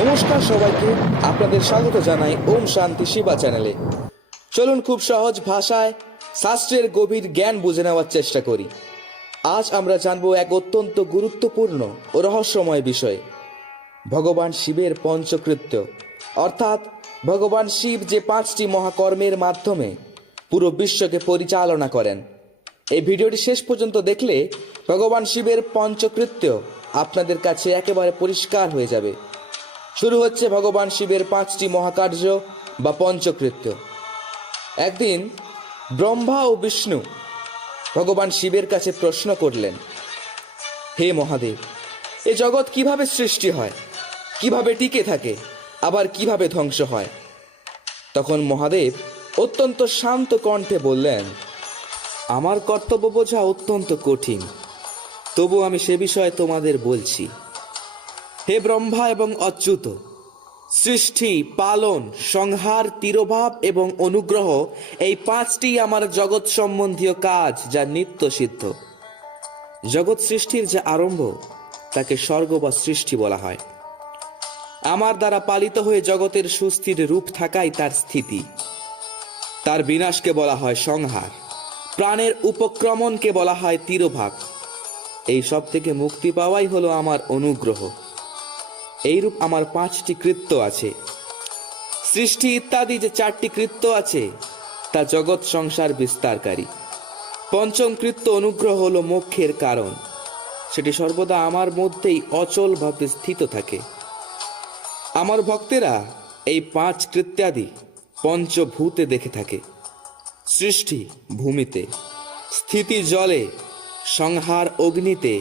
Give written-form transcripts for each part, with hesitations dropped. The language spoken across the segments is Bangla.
নমস্কার সবাইকে, আপনাদের স্বাগত জানাই ওম শান্তি শিবা চ্যানেলে। চলুন খুব সহজ ভাষায় শাস্ত্রের গভীর জ্ঞান বুঝে নেওয়ার চেষ্টা করি। আজ আমরা জানব এক অত্যন্ত গুরুত্বপূর্ণ ও রহস্যময় বিষয়, ভগবান শিবের পঞ্চকৃত্য, অর্থাৎ ভগবান শিব যে 5টি মহাকর্মের মাধ্যমে পুরো বিশ্বকে পরিচালনা করেন। এই ভিডিওটি শেষ পর্যন্ত দেখলে ভগবান শিবের পঞ্চকৃত্য আপনাদের কাছে একেবারে পরিষ্কার হয়ে যাবে। শুরু হচ্ছে ভগবান শিবের 5টি মহাকার্য বা পঞ্চকৃত্য। একদিন ব্রহ্মা ও বিষ্ণু ভগবান শিবের কাছে প্রশ্ন করলেন, হে মহাদেব, এ জগৎ কিভাবে সৃষ্টি হয়, কিভাবে টিকে থাকে, আবার কিভাবে ধ্বংস হয়? তখন মহাদেব অত্যন্ত শান্ত কণ্ঠে বললেন, আমার কর্তব্য বোঝা অত্যন্ত কঠিন, তবু আমি সে বিষয়ে তোমাদের বলছি। হে ব্রহ্মা এবং অচ্যুত, সৃষ্টি, পালন, সংহার, তিরোভাব এবং অনুগ্রহ, এই 5টি আমার জগৎ সম্বন্ধীয় কাজ, যা নিত্য সিদ্ধ। জগৎ সৃষ্টির যে আরম্ভ, তাকে স্বর্গ বা সৃষ্টি বলা হয়। আমার দ্বারা পালিত হয়ে জগতের সুস্থির রূপ থাকাই তার স্থিতি। তার বিনাশকে বলা হয় সংহার, প্রাণের উপক্রমণকে বলা হয় তিরোভাব। এই সব থেকে মুক্তি পাওয়াই হলো আমার অনুগ্রহ। এইরূপ আমার 5টি কৃত্য আছে। সৃষ্টি ইত্যাদি যে 4টি কৃত্য আছে, তা জগৎ সংসার বিস্তারকারী। পঞ্চম কৃত্য অনুগ্রহ হলো মোক্ষের কারণ। সেটি সর্বদা আমার মধ্যেই অচলভাবে স্থিত থাকে। আমার ভক্তেরা এই 5 কৃত্যাদি পঞ্চভূতে দেখে থাকে। সৃষ্টি ভূমিতে, স্থিতি জলে, সংহার অগ্নিতে,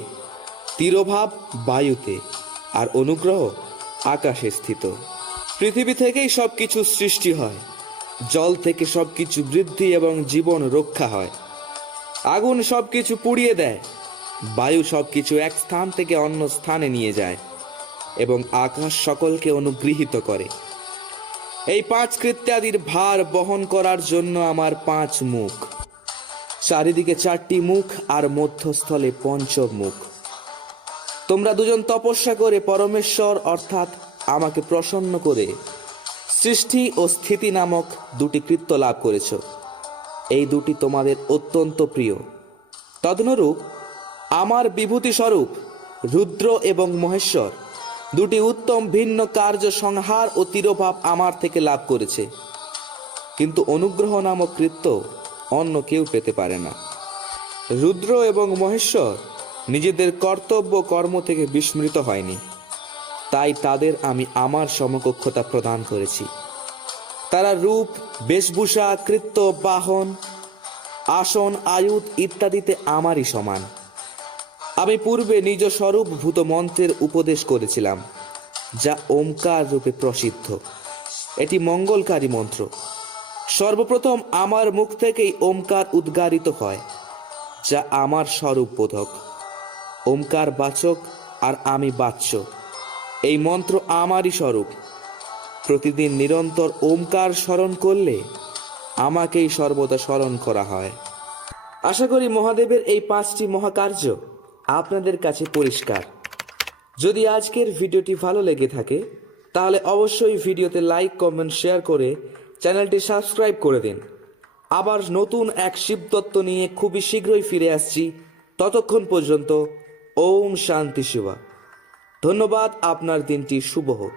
তিরোভাব বায়ুতে, আর অনুগ্রহ আকাশে স্থিত। পৃথিবী থেকেই সবকিছু সৃষ্টি হয়, জল থেকে সবকিছু বৃদ্ধি এবং জীবন রক্ষা হয়। আগুন সবকিছু পুড়িয়ে দেয়, বায়ু সবকিছু এক স্থান থেকে অন্য স্থানে নিয়ে যায়, এবং আকাশ সকলকে অনুগৃহীত করে। এই 5 কৃত্যাদির ভার বহন করার জন্য আমার 5 মুখ, চারিদিকে 4টি মুখ, আর মধ্যস্থলে পঞ্চমুখ। তোমরা দুজন তপস্যা করে পরমেশ্বর অর্থাৎ আমাকে প্রসন্ন করে সৃষ্টি ও স্থিতি নামক 2টি কৃত্য লাভ করেছ। এই 2টি তোমাদের অত্যন্ত প্রিয়। তদনুরূপ আমার বিভূতি স্বরূপ রুদ্র এবং মহেশ্বর 2টি উত্তম ভিন্ন কার্য সংহার ও তিরোভাব আমার থেকে লাভ করেছে, কিন্তু অনুগ্রহ নামক কৃত্য অন্য কেউ পেতে পারে না। রুদ্র এবং মহেশ্বর নিজেদের কর্তব্য কর্ম থেকে বিস্মৃত হয়নি, তাই তাদের আমি আমার সমকক্ষতা প্রদান করেছি। তারা রূপ, বেশভূষা, কৃত্য, বাহন, আসন, আয়ুধ ইত্যাদিতে আমারই সমান। আমি পূর্বে নিজ স্বরূপভূত মন্ত্রের উপদেশ করেছিলাম, যা ওমকার রূপে প্রসিদ্ধ। এটি মঙ্গলকারী মন্ত্র। সর্বপ্রথম আমার মুখ থেকেই ওমকার উদ্গারিত হয়, যা আমার স্বরূপ বোধক। ওমকার বাচক আর আমি বাচ্য। এই মন্ত্র আমারই স্বরূপ। প্রতিদিন নিরন্তর ওমকার স্মরণ করলে আমাকেই সর্বদা স্মরণ করা হয়। আশা করি মহাদেবের এই 5টি মহাকার্য আপনাদের কাছে পরিষ্কার। যদি আজকের ভিডিওটি ভালো লেগে থাকে, তাহলে অবশ্যই ভিডিওতে লাইক, কমেন্ট, শেয়ার করে চ্যানেলটি সাবস্ক্রাইব করে দিন। আবার নতুন এক শিবতত্ত্ব নিয়ে খুবই শীঘ্রই ফিরে আসছি। ততক্ষণ পর্যন্ত ওম শান্তি শিবা। ধন্যবাদ। আপনার দিনটি শুভ হোক।